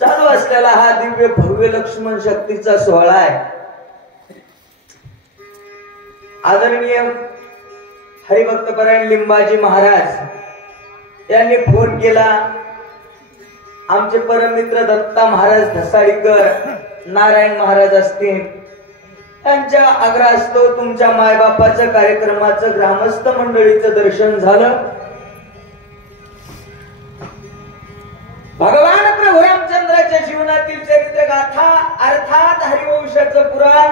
चालू असलेला हा दिव्य भव्य लक्ष्मण शक्तीचा सोहळा आहे। आदरणीय हरिभक्तपरायण लिंबाजी महाराज यांनी फोन केला। आमचे परममित्र दत्ता महाराज धसाडीकर, नारायण महाराज असतील, त्यांच्या आग्रहास्तव तुमच्या मायबापाच्या कार्यक्रमाचं ग्रामस्थ मंडळीचं दर्शन झालं। भगवान प्रभू रामचंद्राच्या जीवनातील चरित्र गाथा अर्थात हरिवंशाचं पुराण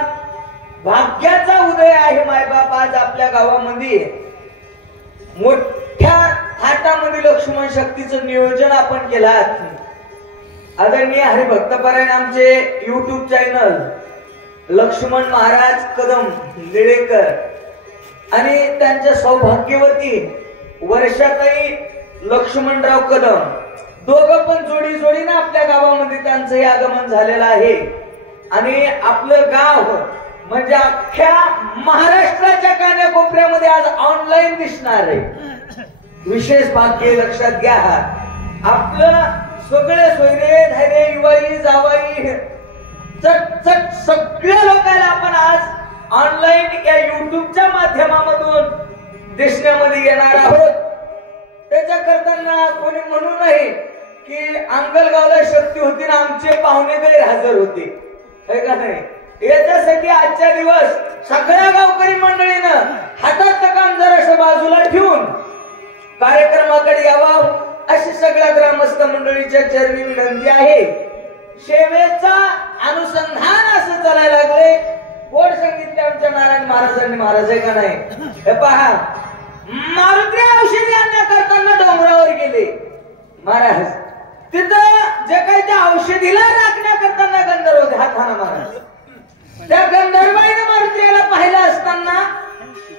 भाग्याचा उदय आहे। मायबाप आज आपल्या गावामध्ये मोठ्या थाटामध्ये लक्ष्मण शक्तीचं नियोजन आपण केलं। आदरणीय हरिभक्तपरायण आमचे YouTube चॅनल लक्ष्मण महाराज कदम निळेकर आणि त्यांच्या सौभाग्यवती वर्षाताई लक्ष्मणराव कदम, दोघं पण जोडी जोडीने आपल्या गावामध्ये त्यांचं आगमन झालेलं आहे। आणि आपलं गाव म्हणजे अख्ख्या महाराष्ट्राच्या कानाकोपऱ्यामध्ये आज ऑनलाईन दिसणार आहे। विशेष भाग्य लक्षात घ्या। आपलं सगळे सोयरे धैर्य युवाई जावाई चट सगळ्या लोकांना आपण आज ऑनलाईन या युट्यूबच्या माध्यमामधून दिसण्यामध्ये येणार आहोत। त्याच्या करताना कोणी म्हणू नये की अंगलगावला शक्ती होती ना आमचे पाहुणे गैरहजर होते, हे का नाही? याच्यासाठी आजच्या दिवस सगळ्या गावकरी मंडळीनं हातात काम जरासं बाजूला ठेवून कार्यक्रमाकडे यावं अशी सगळ्या ग्रामस्थ मंडळीच्या चरणी विनंती आहे। सेवेचा अनुसंधान असं चालायला लागले। गोड सांगितले आमच्या नारायण महाराजांनी, महाराज आहे का नाही? हे पहा, मारुती औषधी आणण्याकरताना डोंगरावर गेले महाराज, तिथं जे काही त्या औषधीला राखण्याकरताना गंधर्व होते हाताना महाराज, त्या गंधर्वाईनं मारुतीला पाहिलं असताना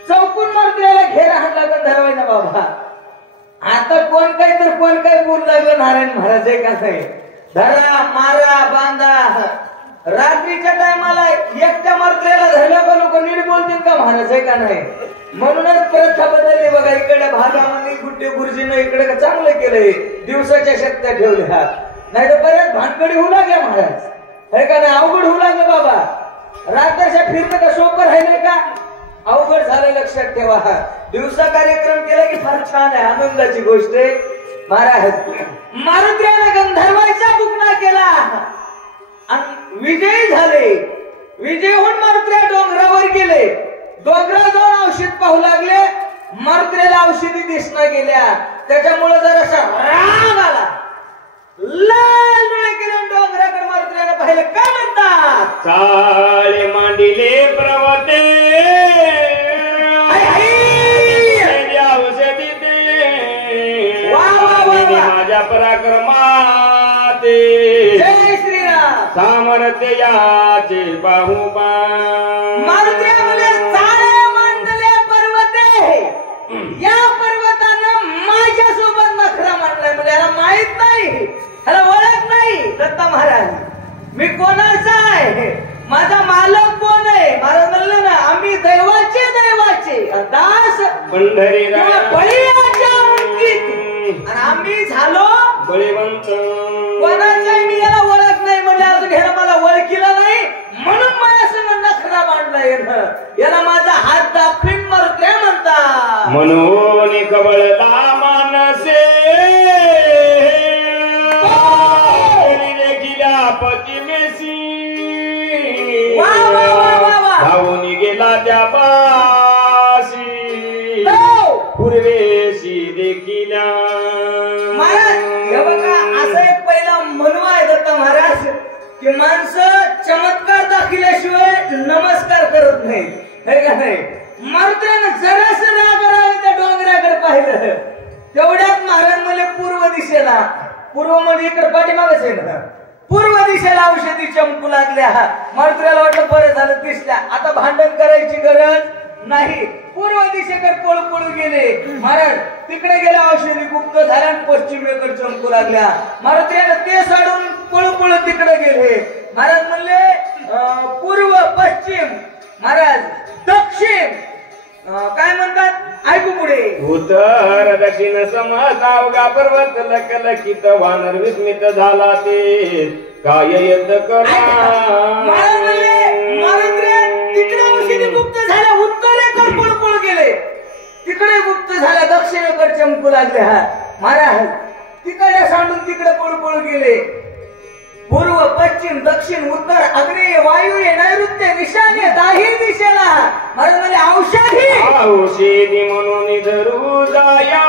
चौकून मारुतीला घेर हाणला गंधर्वाईनं। बाबा आता कोण काय तर कोण काय बोलू लागलं नारायण महाराज आहे का नाही? धरा मारा बांधा, रात्रीच्या टायमाला एकट्या मारुतीला धरल्या का लोक नीट बोलतील का महाराज आहे का नाही? म्हणूनच प्रथा बदलली बघा। इकडे भागामध्ये गुड्डे गुरुजीनं इकडे चांगलं केलंय, दिवसाच्या शक्त्या ठेवल्या, नाही तर बऱ्याच भानगडी होऊ लागल्या महाराज, हे का नाही? अवघड होऊ लागलं बाबा। रात्रीच्या फिरणं का सोपं राहिलंय का? अवघड झालं, लक्षात ठेवा। दिवसा कार्यक्रम केला की फार छान आहे, आनंदाची गोष्ट आहे महाराज। मारुतीला गंधर्वाचा बुकना केला आणि विजयी झाले। विजय होऊन मारुतीला डोंगरावर गेले, डोंगरावर जाऊन औषध पाहू लागले, मारुतीला औषधी दिसना गेल्या, त्याच्यामुळे जरासा राग आला, लाल डोळे केले डोंगराकडे मारुतीला पाहिलं। काय म्हणतात? चाळे मांडिले प्रवते औषधी दे माझ्या पराक्रमाते, जय श्रीराम, सामर्थ्य याचे बाहुबा। मारुतीला चाळे मांडले पर्वते, या पर्वतानं माझ्या सोबत नखरा मांडलाय, म्हणजे याला माहित नाही, याला ओळख नाही। दत्ता महाराज मी कोणाचा आहे, माझा मालक कोण आहे? महाराज म्हणलं ना आम्ही दैवाचे दास पंढरीराया बळीराजा अंकित, आणि आम्ही झालो बळीवंत। कोणाचा मी याला ओळख नाही, म्हणजे अजून ह्याला मला ओळखीला नाही, म्हणून माझ्या संग नखरा मांडलाय। याला माझा हात दाखवीन मारुती म्हणतात। म्हणून कबळला मानसे पती मेसी धावून गेला त्या पाशी पूर्वेशी देखील। महाराज हे बघा, असं एक पहिला म्हणवा आहे दत्ता महाराज की माणसं चमत्कार दाखवल्याशिवाय नमस्कार करत नाही, हे का नाही? मारुतीनं जरासं राग त्या डोंगराकडे पाहिलं, तेवढ्यात महाराज मला पूर्व दिशेला, पूर्व म्हणजे इकडे पाठीमागच आहे ना, पूर्व दिशेला औषधी चमकू लागल्या। मारुतीला वाटलं बरं झालं दिसल्या, आता भांडण करायची गरज नाही। पूर्व दिशेकडे पळू गेले महाराज, तिकडे गेल्या औषधी गुप्त झाल्या, पश्चिमेकडे चमकू लागल्या। मारुतीला ते सोडून पळू तिकडे गेले। महाराज म्हणले पूर्व पश्चिम, महाराज दक्षिण, काय म्हणतात ऐकू पुढे. उत्तर दक्षिण समज अवघा पर्वत लखलखित वानर विस्मित झाला ते काय येत करा. तिकडे औषधी गुप्त झाल्या उत्तरेकडे पळपळ गेले, तिकडे गुप्त झाल्या दक्षिणेकडे चमकू लागले. हा महाराज तिकडे सांडून तिकडे पळपळ गेले. पूर्व पश्चिम दक्षिण उत्तर अग्नेय वायुव्य नैऋत्य ईशान्य दाही दिशेला महाराज म्हणजे औषधी म्हणून धरू जाया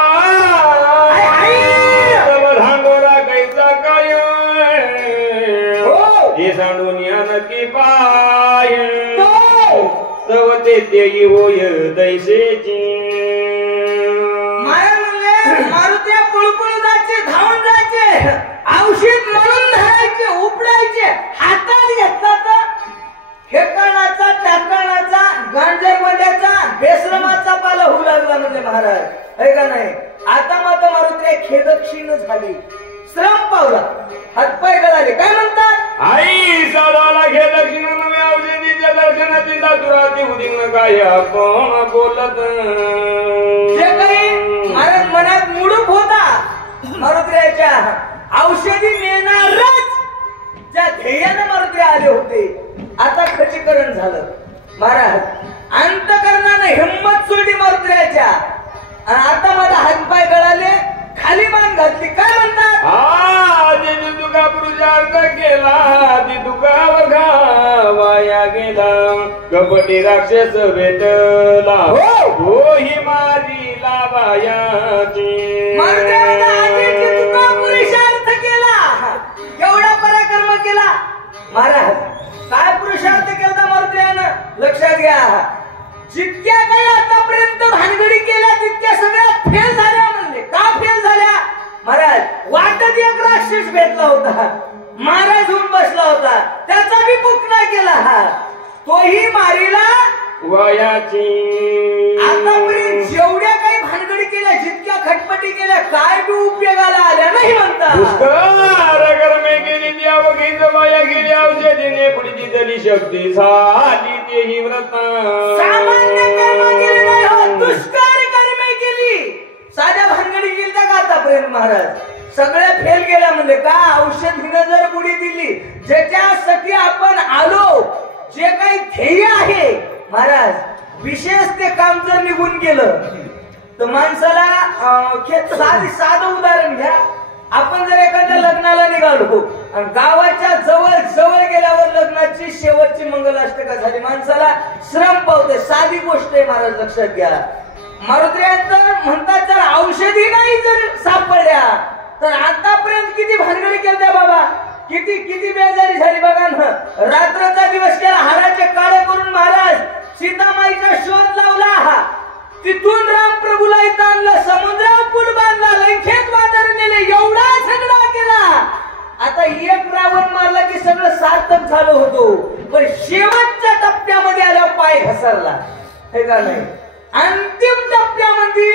धांगोरा कैचा काय हे सांडून या नक्की पाय तव ते होय दैसेची. मारुत्या पळपळ जायचे, धावून जायचे, औषध म्हणून धरायचे, उपडायचे, हातात घेतला तर हेकणाचा टाकणाचा गांजरमध्याचा बेसरमाचा पाला होऊ लागला म्हणजे महाराज है का नाही. आता मात्र मारुत्या खेदक्षीण झाली, श्रम पावला, हातपाय गळाले. काय म्हणतात आई साधाला खेदक्षीण नव्हे औषधीच्या दर्शनाची दातुराती उदिन काय आपण बोलत. जे काही महाराज मनात मुडूप होता मारुत्र्याच्या औषधी मिळणारच ज्या ध्येयानं मारुत्र्य आले होते, आता खचीकरण झालं. महाराज अंतकरणाने हिंमत सोडली मारुत्र्याच्या आणि आता माझा हातपाय गळाले, खाली मान घातली. काय म्हणतात तुका पुरुषार्थ केला ती तुका वाया गेला कपटी राक्षस भेटला हो ही माझी लावायाची. तुका पुरुषार्थ केला, एवढा पराक्रम केला. महाराज काय पुरुषार्थ केला मारुत्र्यानं लक्षात घ्या. जितक्या काही आतापर्यंत भानगडी केल्या तितक्या सगळ्या फेल झाल्या. म्हणजे का फेल झाल्या महाराज, वाटत एक राक्षस भेटला होता, महाराज होऊन बसला होता, त्याचा बी पुतना केला. हा तोही मारीला वयाची. आतापर्यंत जेवढ्या काही भानगडी केल्या, जितक्या खटपटी केल्या, काय बी उपयोगाला आल्या नाही म्हणतात. कर्मे गेली ती अवघीच वाया गेली औषधीने पुढची झाली शक्ती झाली तेही व्रत. सामान्य कर्म केली नाही हो, दुष्कार कर्मे केली. साध्या भानगडी गेल्या का आतापर्यंत महाराज, सगळ्या फेल गेल्या. म्हणजे का औषधीनं जर बुडी दिली, ज्याच्यासाठी आपण आलो, जे काही ध्येय आहे महाराज, विशेष ते काम जर निघून गेलं तर माणसाला साधं उदाहरण घ्या. आपण जर एखाद्या लग्नाला निघालो आणि गावाच्या जवळ जवळ गेल्यावर लग्नाची शेवटची मंगलाष्टका झाली, माणसाला श्रम पावते. साधी गोष्ट आहे महाराज, लक्षात घ्या. मारुत्र्याचं म्हणतात जर औषधी नाही जर सापडल्या तर आतापर्यंत किती भानगडी केल्या बाबा, किती किती बेजारी झाली बघा ना. रात्रचा दिवस केला, हाराचे काळे करून महाराज सीतामाईचा शोध लावला. तिथून रामप्रभूला इथं आणलं, समुद्रावर पूल बांधला, लंकेत बाजार नेले, एवढा झगडा केला. आता एक रावण मारला की सगळं सार्थक झालं होतो, पण शेवटच्या टप्प्यामध्ये आल्यावर पाय घसरला हे का नाही. अंतिम टप्प्यामध्ये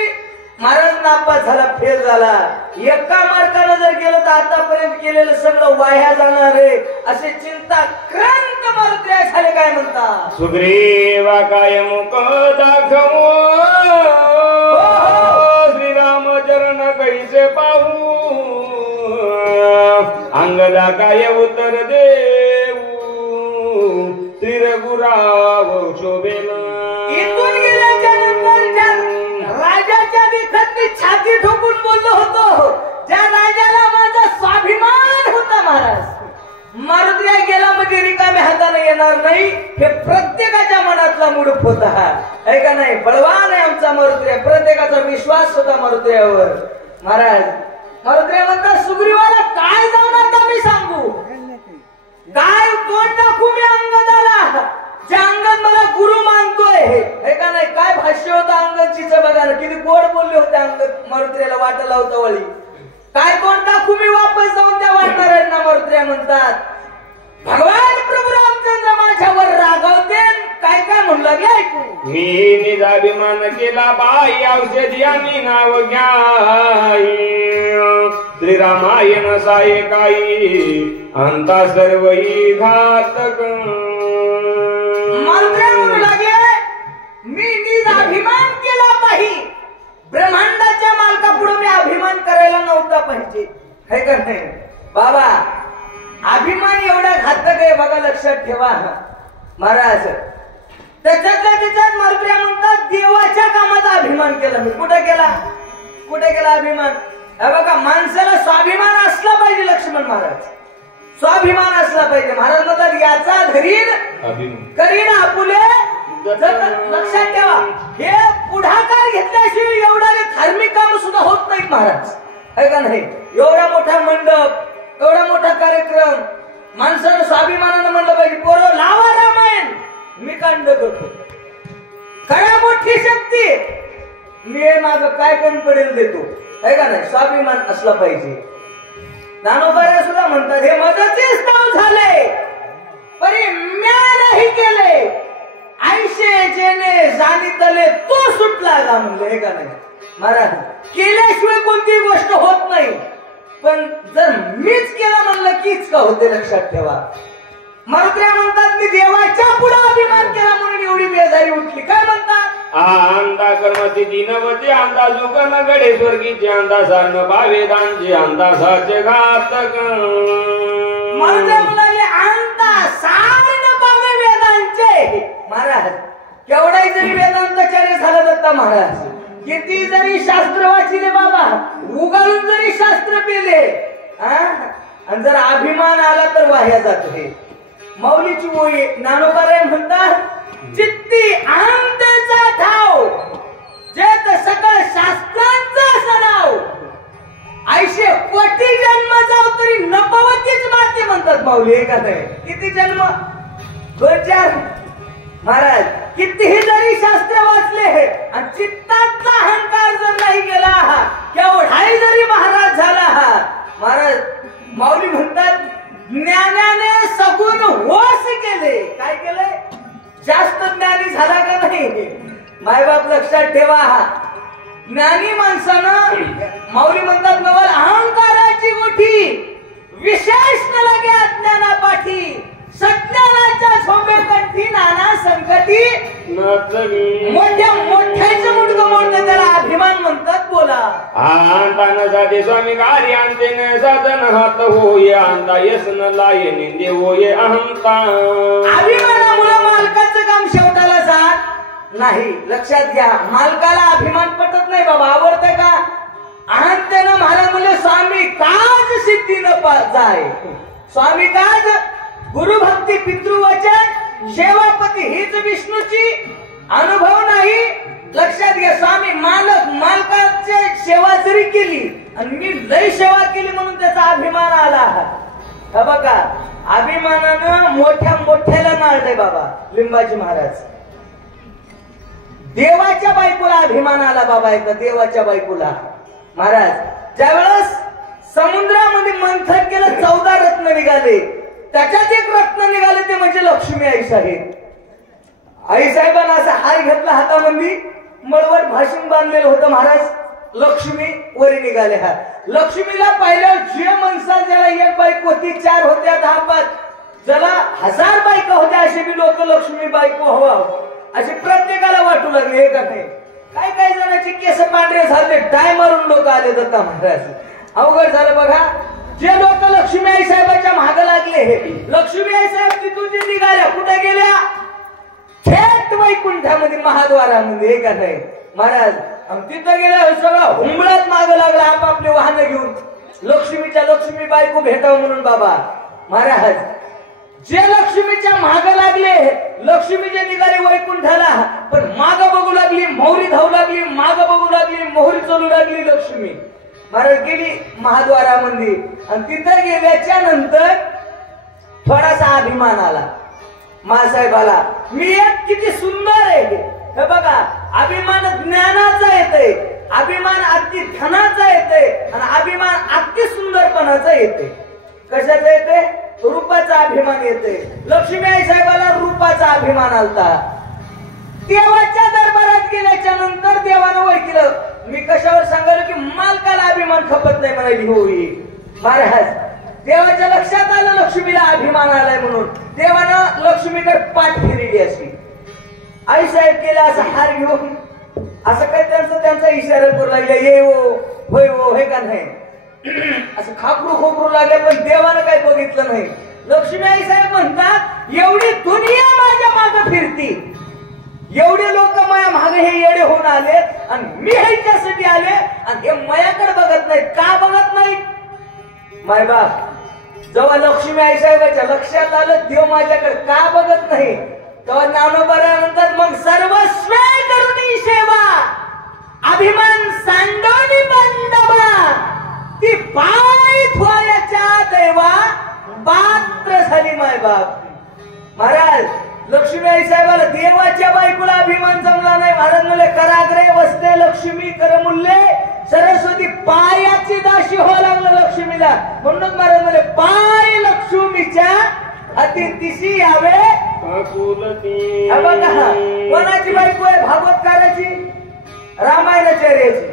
महाराज नापास झाला, फेल झाला. एका मार्गाने जर गेलं तर आतापर्यंत केलेलं सगळं वाया जाणार आहे असे चिंता क्रांत मारुत्र्या झाले. काय म्हणता सुग्रीवा काय मुख दाखवो श्रीराम चरण कैसे पाहू अंगदा काय उत्तर देऊ श्री रघुराव शोभेना. इथून गेल्याच्या नंतर राजाच्या देखत मी छाती ठोकून बोललो होतो, ज्या राजाला माझा स्वाभिमान होता महाराज, मारुत्र्या गेला म्हणजे रिकाम्या हाताने येणार नाही, हे प्रत्येकाच्या मनातला मुडूप होता है का नाही. बळवान आहे आमचा मारुत्र्या, प्रत्येकाचा विश्वास होता मारुत्र्यावर. महाराज मारुत्र्या म्हणतात सुग्रीवाला काय जाऊन आता मी सांगू, काय कोण दाखवू मी अंगदाला, ज्या अंगद मला गुरु मानतोय हे का नाही. काय भाष्य होतं अंगदचीच बघा ना, किती गोड बोलले होते अंगद मारुत्र्याला वाटायला होता वळी. काय कोण दाखवू मी वापस जाऊन त्या वाटणाऱ्यांना. मारुत्र्या म्हणतात भगवान प्रभू रामचंद्र माझ्यावर रागावते. काय काय म्हणू लागले ऐकू. मी निजाभिमान केला बाई औषधी आणि नाव घ्याई श्रीरामायण साये काही अंता सर्व घातक. मारुत्र्या म्हणू लागले मी निजाभिमान केला पाहिजे ब्रह्मांडाच्या मालकापुढे मी अभिमान करायला नव्हता पाहिजे, है का नाही बाबा? अभिमान एवढा घातक आहे बघा, लक्षात ठेवा महाराज. त्याच्यात मारुत्र्या म्हणतात देवाच्या कामाचा अभिमान केला मी. कुठे केला अभिमान? बघा, माणसाला स्वाभिमान असला पाहिजे. लक्ष्मण महाराज स्वाभिमान असला पाहिजे. महाराज म्हणतात याचा धरीन करीन आपुले. लक्षात ठेवा, हे पुढाकार घेतल्याशिवाय एवढा धार्मिक काम सुद्धा होत नाहीत महाराज, है का नाही? एवढा मोठा मंडप, एवढा मोठा कार्यक्रम, माणसानं स्वाभिमानानं म्हणलं पाहिजे पोरं लावा रामायण, मी कांड करतो. खऱ्या मोठी शक्ती मी माग काय कमी पडेल देतो, है का नाही? स्वाभिमान असला पाहिजे. ज्ञानोबा सुद्धा म्हणतात हे मदतीच नाव झाले परी म्या नाही केले, आयशे जेने जाणीतले तो सुटला का म्हणलं, हे का नाही महाराज? केल्याशिवाय कोणती गोष्ट होत नाही, पण जर मीच केलं म्हणलं कीच का होते, लक्षात ठेवा. मारुत्र्या म्हणतात मी देवाच्या पुढे अभिमान केला म्हणून एवढी बेजारी उठली. काय म्हणतात? आंदा कर्मची दिनवती आंदा जुगन गडे स्वर्गीचे आंदा सारण बावेदांचे आंदा साचे घातक. मारुत्र्या म्हणाले आंदा सारण बावे वेदांचे. महाराज केवढाही जरी वेदांताचार्य झाला दत्ता महाराज, किती जरी शास्त्र वाचिले बाबा, उगाळून जरी शास्त्र पेले, आणि जर अभिमान आला तर वाह्या जातो. हे माऊलीची ओळी ज्ञानोबा म्हणतात चित्ती आनंदाचा ठाव जेत सकळ शास्त्रांचा सराव, आयशे कोटी जन्म जाऊ तरी नपवतीच माते म्हणतात माऊली. हे का नाही? किती जन्म? 2-4 महाराज. कितीही जरी शास्त्र वाचले आणि चित्ताचा अहंकार जर नाही गेला, केवढाही जरी महाराज झाला महाराज, माऊली म्हणतात ज्ञानाने सगुण होस केले. काय केले? जास्त ज्ञानी झाला का नाही? मायबाप लक्षात ठेवा, ज्ञानी माणसानं माऊली म्हणतात नवल अहंकाराची गोठी विशेष न लागे अज्ञानापाठी, सज्ञानाच्या शोभे कंठी नाना संकटी. मोठ्याचं मुडकं मोडतं त्याला अभिमान म्हणतात. बोला आणतानासाठी स्वामी कार्य आणते न साधन हात होय आणता यस न लाये निंदे होय अहंता. अभिमानामुळे मालकाचं काम शेवटाला जात नाही. लक्षात घ्या, मालकाला अभिमान पटत नाही बाबा. आवडतं का? अहंतेनं मला मुले स्वामी काज सिद्धीनं जाय. स्वामी काज गुरुभक्ती पितृवचन सेवापती हीच विष्णूची अनुभव नाही. लक्षात घ्या, स्वामी मालकाची सेवा जरी केली आणि मी लय सेवा केली म्हणून त्याचा अभिमान आला. बघा, अभिमानानं मोठ्याला नाळते बाबा. लिंबाजी महाराज देवाच्या बायकोला अभिमान आला बाबा. एकदा देवाच्या बायकोला महाराज ज्यावेळेस समुद्रामध्ये मंथन केलं 14 रत्न निघाले, त्याच्यात एक रत्न निघाले ते म्हणजे लक्ष्मी आई साहेब. आई साहेबांना असा हार घेतला हातामध्ये, मळवट भाषण बांधलेलं होतं महाराज. लक्ष्मी वरी निघाले. लक्ष्मीला पाहिलं जे माणसा ज्याला एक बायको होती, 4 होत्या, 10-5, ज्याला 1000 बायका होत्या, असे बी लोक लक्ष्मी बायको हवा असे प्रत्येकाला वाटू लागले. हे का नाही? काही जणांचे केस पांढरे झाले, टाय मारून लोक आले दत्ता महाराज. अवघड झालं बघा. जे लोक लक्ष्मी आई साहेबांच्या माग लागले, लक्ष्मी आई साहेब तिथून जे निघाल्या कुठे गेल्या? थेट वैकुंठामध्ये महाद्वारामध्ये. हे का नाही महाराज? तिथं गेल्या सगळं हुंबळात माग लागला आपापले वाहन घेऊन लक्ष्मी बायको भेटावं म्हणून बाबा. महाराज जे लक्ष्मीच्या माग लागले, लक्ष्मी जे निघाले वैकुंठाला, पण माग बघू लागली मोहरी धावू लागली, माग बघू लागली मोहरी चालू लागली लक्ष्मी. महाराज गेली महाद्वारामध्ये आणि तिथं गेल्याच्या नंतर थोडासा अभिमान आला मासाहेबाला. मी एक किती सुंदर आहे हे बघा. अभिमान ज्ञानाचा येतोय, अभिमान अगदी धनाचा येतोय आणि अभिमान अगदी सुंदरपणाचा येते. कशाचा येते? रूपाचा अभिमान येते. लक्ष्मी आई साहेबाला रूपाचा अभिमान आलता. देवाच्या दरबारात गेल्याच्या नंतर देवानं ओळखलं. मी कशावर सांगायला की मालकाला अभिमान खपत नाही म्हणाली होई. महाराज देवाच्या लक्षात आलं लक्ष्मीला अभिमान आलाय म्हणून देवानं लक्ष्मीकडे पाठ फिरली अशी. आई साहेब केला असा हार घेऊन असं काय त्यांचा इशारा करू लागले, ये हो होय हो हे का नाही असं खापरू खोपरू लागले, पण देवानं काय बघितलं नाही. लक्ष्मी आई साहेब म्हणतात एवढी दुनिया माझ्या मागे फिरती, एवढे लोक माझ्या मागे हे येडे होऊन आले आणि मी ह्याच्यासाठी आले आणि हे मायाकडे बघत नाहीत. का बघत नाहीत मायबाप? जेव्हा लक्ष्मी आई साहेबाच्या लक्षात आलं देव माझ्याकडे का बघत नाही, तेव्हा ज्ञानोबा म्हणतात मग सर्वस्व करुणी सेवा अभिमान सांडोनी बंडवा ती पाय धुवायच्या दैवा पात्र झाली मायबाप. महाराज लक्ष्मी आई साहेबाला देवाच्या बायकोला अभिमान जमला नाही. महाराज म्हणले कराग्रे वसते लक्ष्मी करमुल्ले सरस्वती पायाची दाशी व्हावं लागलं लक्ष्मीला. म्हणून महाराज म्हणले पाय लक्ष्मीच्या हाती तिशी यावे बघा. कोणाची बायको आहे? भागवतकाराची, रामायणाचार्याची,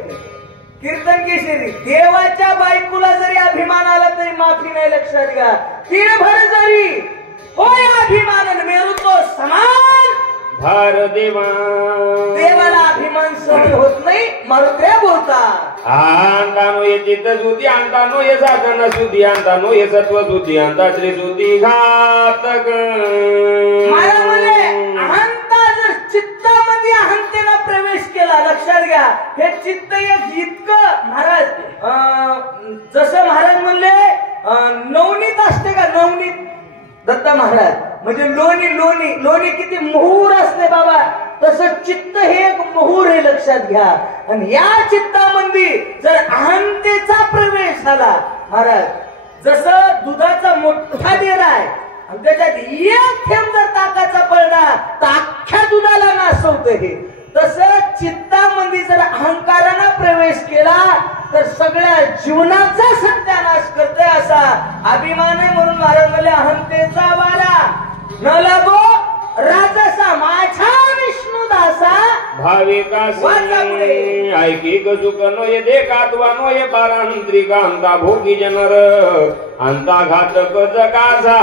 कीर्तन केशरी. देवाच्या बायकोला जरी अभिमान आला तरी माफी नाही. लक्षात घ्या. तीळभर जरी होय अभिमान मेरू तो समान भार देवा. देवाला अभिमान सहन होत नाही. मारुत्र्या बोलतात अंतानो ये चित्त सुधी, अंतानो ये साधन सुधी, अंतानो ये सत्व सुधी, अंता श्री सुधी घातक. मला म्हणे अहंता जर चित्तामध्ये अहंतेला प्रवेश केला, लक्षात घ्या हे चित्त एक इतकं महाराज जसं महाराज म्हणले नवनीत असते का, नवनीत दत्ता महाराज म्हणजे लोणी लोणी लोणी किती मोहूर असते बाबा, तसं चित्त हे एक मोहूर आहे. लक्षात घ्या. आणि या चित्तामध्ये जर अहंतेचा प्रवेश झाला महाराज, जसं दुधाचा मोठा डेरा आहे आणि त्याच्यात एक थेंब जर ताकाचा पडला तर अख्ख्या दुधाला नासवतं हे, तसं चित्तामध्ये जर अहंकारानं प्रवेश केला तर सगळ्या जीवनाचा सत्यानाश करतोय. असा अभिमान आहे. म्हणून महाराज म्हणले अहंतेचा वारा न लागो राजसा माझा विष्णुदासा भाविकासी ऐकी सुख नो ये देखात्वा नो ये पारांत्रिका अंता भोगी जनर अंता घातक जगाचा.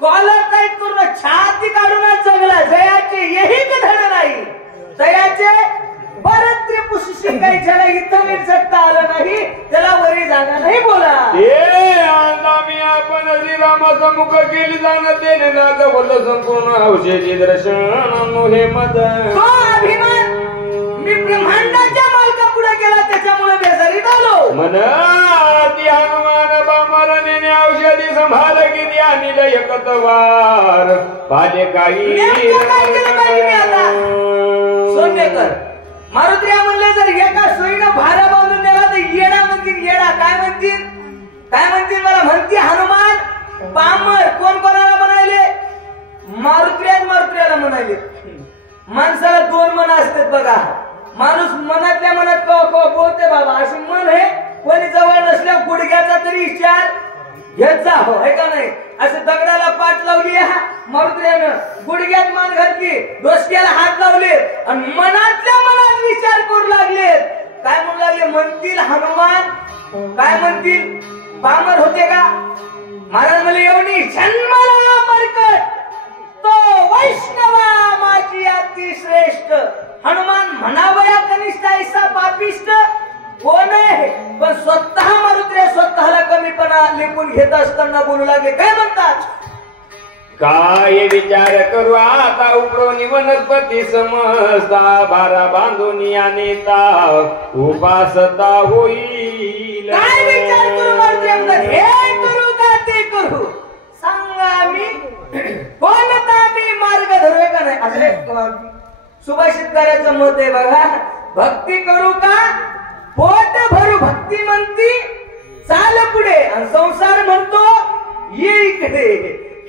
कॉलर टाईट करून छाती काढूनच जगला जयाचे यही धड नाही. जयाचे बरं त्रिपुशी काही ज्याला इथं नीट जगता आलं नाही त्याला वरी जागा नाही बोला. मी आपण श्रीरामाचा मुख केली जाणं तेने नाद बोल संपूर्ण औषधी दर्शन हे मत. तो अभिमान मी ब्रह्मांडाच्या मालका पुढे गेला त्याच्यामुळे बेजारीत आलो. मन ती हनुमान बामरने औषधी संभाळ केली आणि लयकतवार पाले काही सोनेकर मारुत्र्या म्हणले जर एका सोयीनं भारा बांधून दिला तर येडा म्हणतील. येडा काय म्हणतील? काय म्हणतील? मला म्हणते हनुमान बामर. कोण कोणाला म्हणाले? मारुत्र्याला म्हणाले. माणसाला दोन मन असतात बघा. माणूस मनातल्या मनात कवा बोलते बाबा अशी मन आहे. कोणी जवळ नसल्या गुडघ्याचा तरी विचार घेत जा हो आहे का नाही. असं दगडाला पाठ लावली मारुत्र्यानं, गुडघ्यात मान घातली, डोसक्याला हात लावले आणि मनातल्या मनात विचार करू लागलेत. काय म्हणू लागले? म्हणतील हनुमान काय म्हणतील? बामर होते का? महाराज म्हणले एवढी जन्माला मरकट तो वैष्णवा माझी अति श्रेष्ठ. हनुमान म्हणावया कनिष्ठ ऐसा पापिष्ट कोण आहे? पण स्वतः मारुत्र्य स्वतःला कमीपणा लिपून घेत असताना बोलू लागले. काय म्हणतात? काय विचार करू आता उपरोनी वनस्पती समजता बारा बांधून या नेता उपासता होईल. काय विचार करू मारुत्र्य म्हणतात? हे करू का ते करू सांगा मी कोणता मी मार्ग धरू का नाही. असं सुभाषितकाराचं मत आहे बघा. भक्ती करू का पोट भरू भक्ती म्हणती चाल पुढे आणि संसार म्हणतो ये इकडे.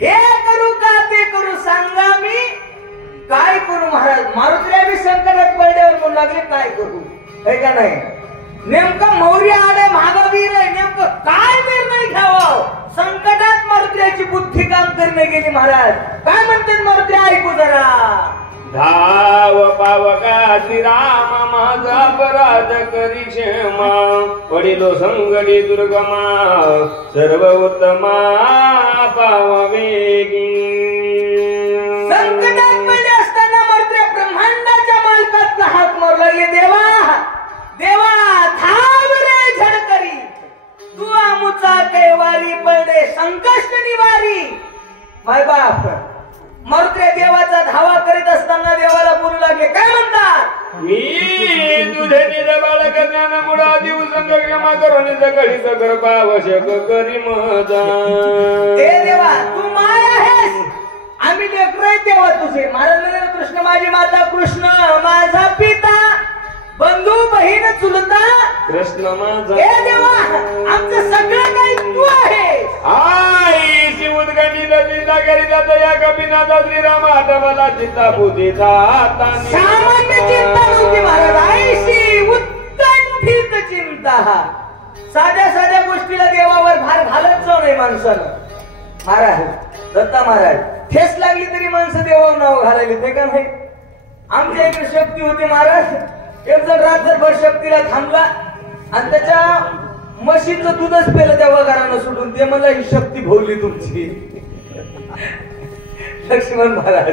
हे करू का ते करू सांगा मी काय करू. महाराज मारुत्र्या बी संकटात पडल्यावर म्हणू लागले काय करू आहे का नाही. नेमकं मौर्य आले महावीर आहे. नेमकं काय निर्णय घ्यावा. संकटात मारुत्र्याची बुद्धी काम करणे गेली. महाराज काय म्हणतात मारुत्र्या ऐकू जरा. धाव पावका श्रीराम माझा अपराध करी क्षमा पडिलो संगडी दुर्गमा सर्व उत्तमा पाववेगी. पारी पडले संकष्ट निवारी. माय बाप मारुती देवाचा धावा करीत असताना देवाला बोलू लागले, काय म्हणतात? मी तुझे निज बाळक ज्ञान मुळा देऊ संग क्षमा करून सगळी सगर आवश्यक करी मजा. हे देवा तू माय आहेस, आम्ही लेकरं देवा तुझे. महाराज म्हणाले, कृष्ण माझी माता, कृष्ण माझा पिता, बंधू बहीण चुलता कृष्ण माझा. हे देवा आमचं सगळं काही तू आहेस. आई शिवदगणी नदीला करीत या कपिनाथा श्रीराम आठवला चित्ता बुद्धीचा सामान्य चिंता नव्हती महाराज, आईशी उत्कंठित चिंता. साध्या साध्या गोष्टीला देवावर भार घालत जाऊ नये माणसानं. महाराज दत्ता महाराज ठेस लागली तरी माणसं देवावर नाव घालायली ते का नाही. आमच्या इकडे शक्ती होती महाराज. एक जण रात्रभर शक्तीला थांबला आणि त्याच्या म्हशीचं दूधच पेलं त्या वगारानं सुटून. ते मला ही शक्ती भोवली तुमची. लक्ष्मण महाराज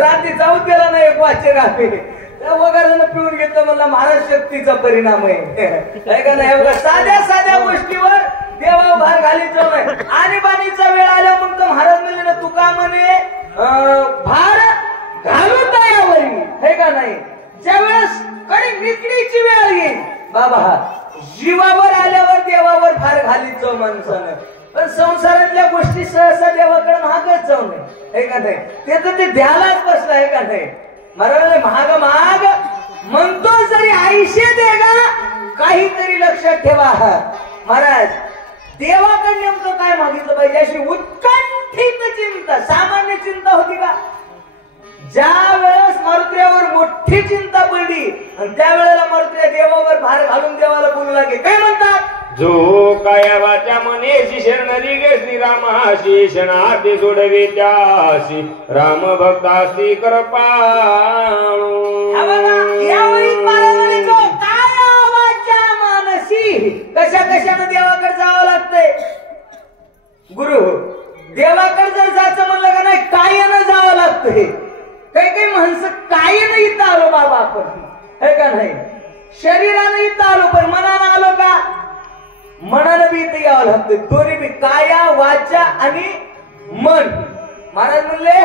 रात्री जाऊ दिला नाही एक वाचे राहते त्या वगारानं पिऊन घेतलं. मला महाराज शक्तीचा परिणाम आहे का नाही. बघा साध्या साध्या गोष्टीवर देवा भार घालीत जाऊ नये. आणीबाणीचा वेळ आला मग तर महाराज म्हणले ना तुका म्हणे भार घालू तयावरी हे का नाही. ज्यावेळेस कधी विक्रीची वेळ येईल बाबा जीवावर आल्यावर देवावर भार घालीत जाऊ माणसानं. पण संसारातल्या गोष्टी सहसा देवाकडे महागच जाऊ नये हे का नाही. ते तर ते द्यायलाच बसला हे का नाही. महाराज महाग महाग म्हणतो जरी आयुष्य देगा काहीतरी लक्षात ठेवा. महाराज देवाकडे नेमकं काय मागितलं पाहिजे अशी उत्कंठित चिंता. सामान्य चिंता होती का? ज्या वेळेस मारुत्र्यावर मोठी चिंता पडली आणि त्या वेळेला मारुत्र्या देवावर भार घालून देवाला बोलू लागले, काय म्हणतात? जो काया वाचा मनेशी शरणरी गे श्रीरामाशी शरणार्थी सोडवे त्याशी राम भक्तासी कृपाळू. यावेळी महाराजांनी जो काया वाचा मानसी कशा कशानं देवाकडे जावं लागतंय. गुरु देवाकडे जर जायचं म्हणलं का नाही कायानं जावं लागतंय. काही काही माणसं कायानं इथं आलो बाबा आपण हे का नाही. शरीरानं इथं आलो पण मनानं आलो का? मनानं बी इथं यावं लागतं. दोन्ही बी काया वाचा आणि मन. महाराज म्हणले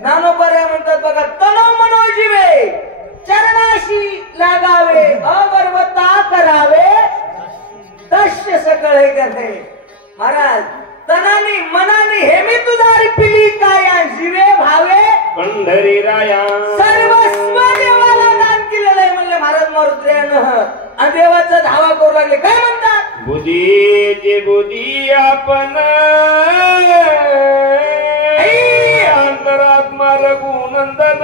ज्ञानोपर्या म्हणतात बघा तनो मनोजीवे चरणाशी लागावे अगरवता करावे तस्य सकळ हे का नाही. महाराज तनानी मनानी हे मी तुझा पिली काया जीवे भावे पंढरी राया सर्वस्व देवाला दान केलेलं आहे म्हणले महाराज मारुत्र्यानं. आणि देवाचा धावा करू लागले, काय म्हणतात? बुद्धीची बुद्धी आपण अंतरात्मा रघुनंदन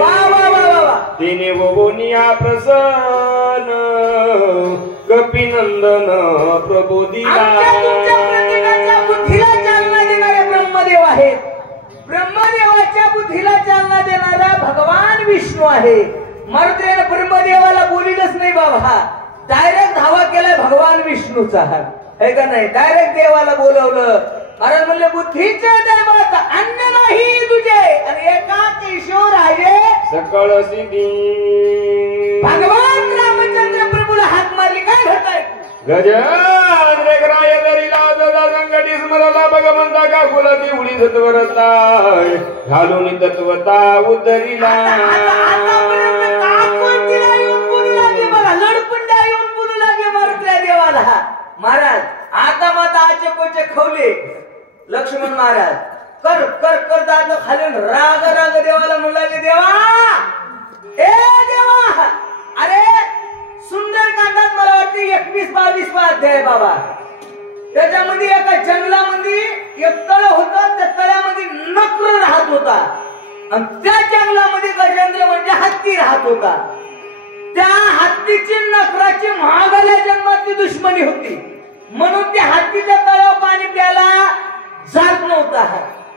वा वा वा वा वा. तिने वोनिया प्रसन्न कपिनंदन प्रबोधिला. आमच्या तुमच्या प्रत्येकाच्या बुद्धीला चालना देणारे ब्रह्मदेव आहेत. ब्रह्मदेवाच्या बुद्धीला चालना देणारा भगवान विष्णू आहे. मारुत्र्यानं ब्रह्मदेवाला बोलिलच नाही बाबा, डायरेक्ट धावा केलाय भगवान विष्णूचा हे का नाही. डायरेक्ट देवाला बोलवलं. महाराज म्हणले बुद्धीचे दैवत अन्य नाही तुझे आणि एका केशव राजे सकळ सिद्धी. भगवान रामचंद्र प्रभूला हाक मारली, काय घडतंय? गजराय दरीला संकटी स्मरला भगवंता का कुलती उडी सत्वरता घालून तत्वता उद्धरीला. लडकुंडा येऊन बोलू लागले मारुत्र्या देवाला. महाराज आता माता आचे कोचे खवले. लक्ष्मण महाराज कर कर कर दात खाली राग राग देवाला म्हणू लागले, देवा ए देवा अरे सुंदरकांडात मला वाटते 21-22 अध्याय बाबा. त्याच्यामध्ये एका जंगलामध्ये एक तळ होतं. त्या तळ्यामध्ये नक्र राहत होता आणि त्या जंगलामध्ये गजेंद्र म्हणजे हत्ती राहत होता. त्या हत्तीची नखराची महागाल्या जन्मातली दुश्मनी होती म्हणून त्या हत्तीच्या तळ्यावर पाणी प्यायला जात नव्हता.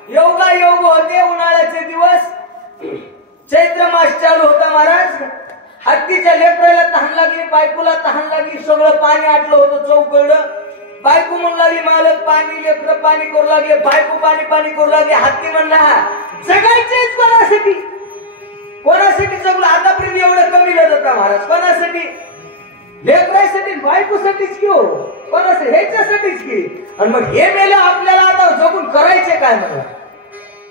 योगा योग होते. उन्हाळ्याचे दिवस चैत्र मास चालू होता. महाराज हत्तीच्या लेकराला तहान लागली, बायकोला तहान लागली, सगळं पाणी आटलं होतं चौकडं. बायको म्हणू लागली मालक पाणी, लेकरं पाणी करू लागले, बायको पाणी पाणी करू लागले. हत्ती म्हणला जगायचेच कोणासाठी? कोणासाठी जगलो? आतापर्यंत एवढं कमी होता महाराज कोणासाठी? लेकरासाठी बायकोसाठीच की हो, पण असं ह्याच्यासाठीच की. आणि मग हे मेले आपल्याला आता जगून करायचे काय मला?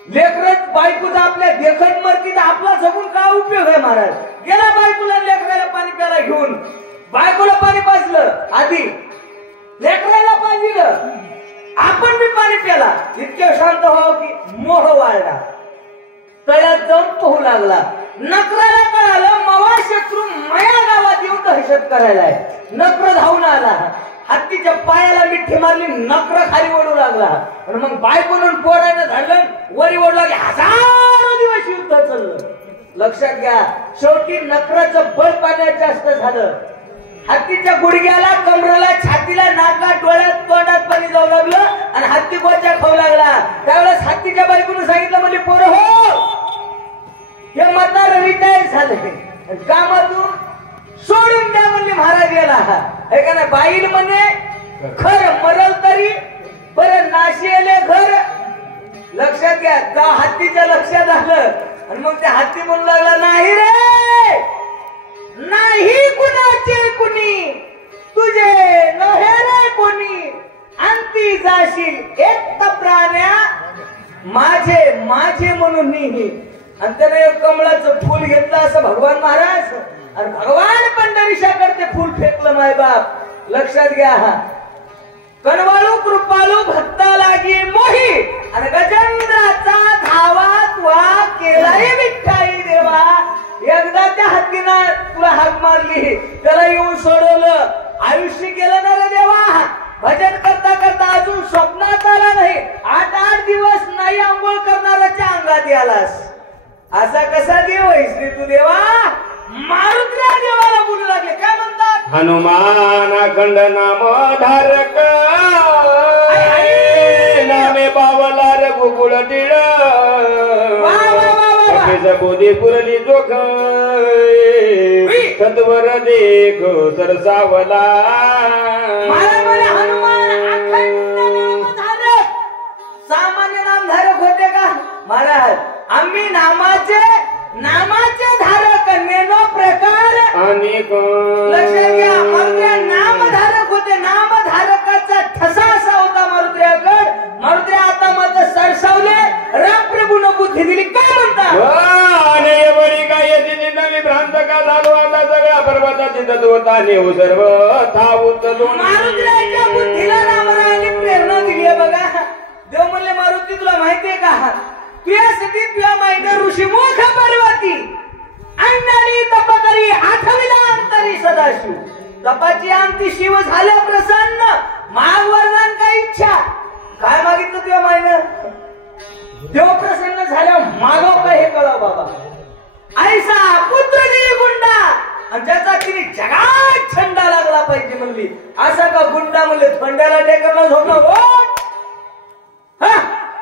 लेकरच बायकोचा आपल्या देखत मरती तर आपला जगून काय उपयोग आहे महाराज? गेला बायकोला लेकराला पाणी प्यायला घेऊन, बायकोला पाणी पाजलं आधी, लेकराला पाणी दिलं, आपण बी पाणी प्याला. इतक्या शांत व्हावं की मोह वाढला, तळ्यात जाऊन पोहू लागला. नकराला कळालं मवा शत्रू मया गावात येऊन दहशत करायलाय. नकर धावून आला, हत्तीच्या पायाला मिठी मारली, नकर खाली ओढू लागला. आणि मग बायकोनं पोरानं धरलं, वरी ओढू लागले. हजारो दिवस युद्ध चाललं. लक्षात घ्या, शेवटी नकराचं बळ पाण्यात जास्त झालं. हत्तीच्या गुडघ्याला, कमरेला, छातीला, नाकात, डोळ्यात, तोंडात पाणी जाऊ लागलं आणि हत्ती गोच्या खाऊ लागला. त्यावेळेस हत्तीच्या बायकोनं सांगितलं, म्हणजे पोरं हो, हे मतदार रिटायर झाले, कामातून सोडून द्या म्हणले महाराज गेला. हे का नाही? बाईल म्हणे खर मरल तरी बरं नाशिले घर. लक्षात घ्या, त्या हत्तीच्या लक्षात आलं आणि मग त्या हत्ती म्हणू लागला, नाही रे, नाही कुणाचे कुणी, तुझे नव्हे रे कोणी, अंती जाशील एक प्राण्या माझे माझे म्हणून निही. आणि त्याने कमळाचं फूल घेतलं असं भगवान महाराज, आणि भगवान पंढरीशाकडे ते फूल फेकलं मायबाप. लक्षात घ्या, कनवाळू कृपाळू भक्ता लागी मोही, आणि गजेंद्राचा धावात वा केलाय विठ्ठाई देवा. एकदा त्या हत्तीनं तुला हाक मारली, त्याला येऊन सोडवलं, आयुष्य केलं ना रे देवा. भजन करता करता अजून स्वप्नात आला नाही, 8 दिवस नाही आंघोळ करणाऱ्याच्या अंगात आलास. असा कसा देव आहेस रे तू देवा? मारुतीला देवाला बोलू लागले, काय म्हणतात? हनुमान अखंड नाम धारक, नामे पावला रघुकुळ टिळ, बोधी पुरली जोख, सत्वर देख सरसावला. हनुमान अखंड नामधारक, सामान्य नामधारक होते का महाराज? आम्ही नामाचे धारक, नेनो प्रकार अनेक. लक्षात घ्या, मारुत्र्या नामधारक होते. नामधारकाचा ठसा असा होता मारुत्र्याकड. मारुत्र्या आता मात्र सरसावले, राम प्रभून बुद्धी दिली. काय म्हणतात? आणि वरी काय येते मी भ्रांत का झालो, आता सगळ्या पर्वताची तत्वता नेऊ सर्व थाऊत. मारुत्र्याच्या बुद्धीला रामरायाने प्रेरणा दिली आहे बघा. देव म्हणले, मारुती तुला माहितीये का, तुझ्यासाठी तुझ्या माहिती ऋषीमुख पर्वती अंडानी तप करी आठविला अंतरी सदाशिव. तपाची अंती शिव झाले प्रसन्न, माग वरदान काय इच्छा, काय मागितलं तुझ्या मायनं? देव प्रसन्न झाल्या मागव काय हे कळव बाबा. ऐसा पुत्र दिली गुंडा, आणि ज्याचा तिने जगात छंडा लागला पाहिजे म्हणली. असा का गुंडा म्हणले थंड्याला टेकरला झोपला.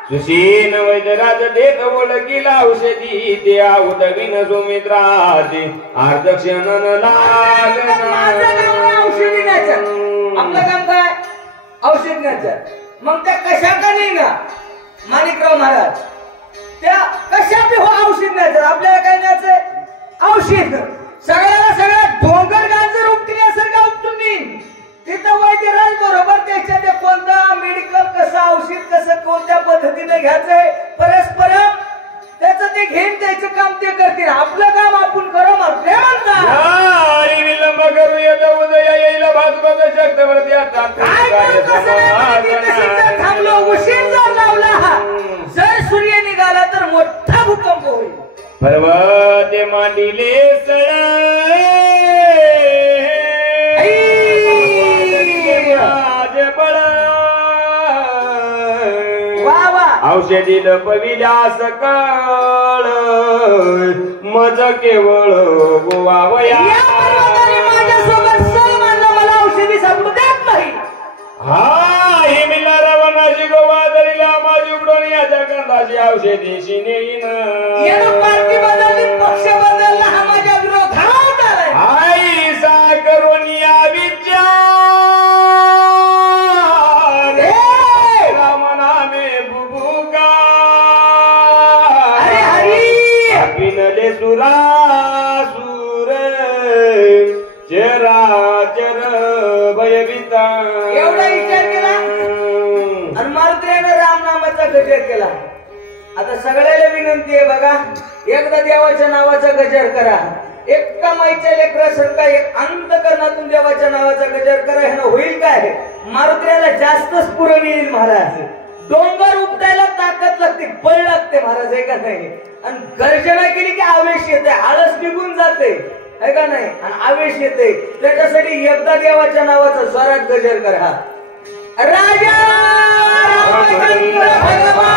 सुशीन वैद्यराज देत ओळखीला औषधी, ते उदविन सुमित्राती आर्दक्षण औषधी न्यायचं. आपलं काम काय? औषध न्यायचं. मग त्या कशा का नाही ना माणिकराव महाराज, त्या कशा बी हो औषध न्यायचं. आपल्याला काय न्यायचंय? औषध. सगळ्या डोंगर गांजर उपटण्यासारखं उपटून देईन. तिथं वैद्यराज बरोबर त्याच्या ते कोणतं मेडिकल, कसं औषध, कसं कोणत्या पद्धतीने घ्यायचंय, परस्पर त्याचं ते घेऊन त्याचं काम ते करतील. आपलं काम आपण करू. आणि विलंब करू येत उदय येईल भाजपत शक्तवरती. थांबलो, उशीर जर लावला, जर सूर्य निघाला तर मोठा भूकंप होईल. पर्वते मांडिले औषधी लपविल्या सकळ, मज केवळ गोवावया. माझ्यासोबत सर मानलं, मला औषधी सापडू देत नाही. हा हे मिला रावणाची गोवा धरिला, माझी उघडून याच्या कंदाची औषधीशी नेईन. पार्टी बदलली, पक्ष बदलला, हा माझ्या विरोधात आलाय. आई सा करून या विचार, राम नामे बुबुका. अरे हरी अभिनले सुरासुर चरा निशाचर भयभीता. एवढा विचार केला आणि मारुतीने रामनामाचा गजर केला. आता सगळ्याला विनंती आहे बघा, एकदा देवाच्या नावाचा गजर करा. एका माईच्या लेकरासारखा एक अंतकरणातून देवाच्या नावाचा गजर करा. ह्यानं होईल काय? मारुतीला जास्तच पुरण येईल महाराज. डोंगर उपटायला ताकद लागते, बळ लागते महाराज, आहे का नाही? आणि गर्जना केली की आवेश येते, आळस निघून जाते, आहे का नाही? आणि आवेश येते. त्याच्यासाठी एकदा देवाच्या नावाचा स्वरात गजर करा. राजा रामचंद्र भगवान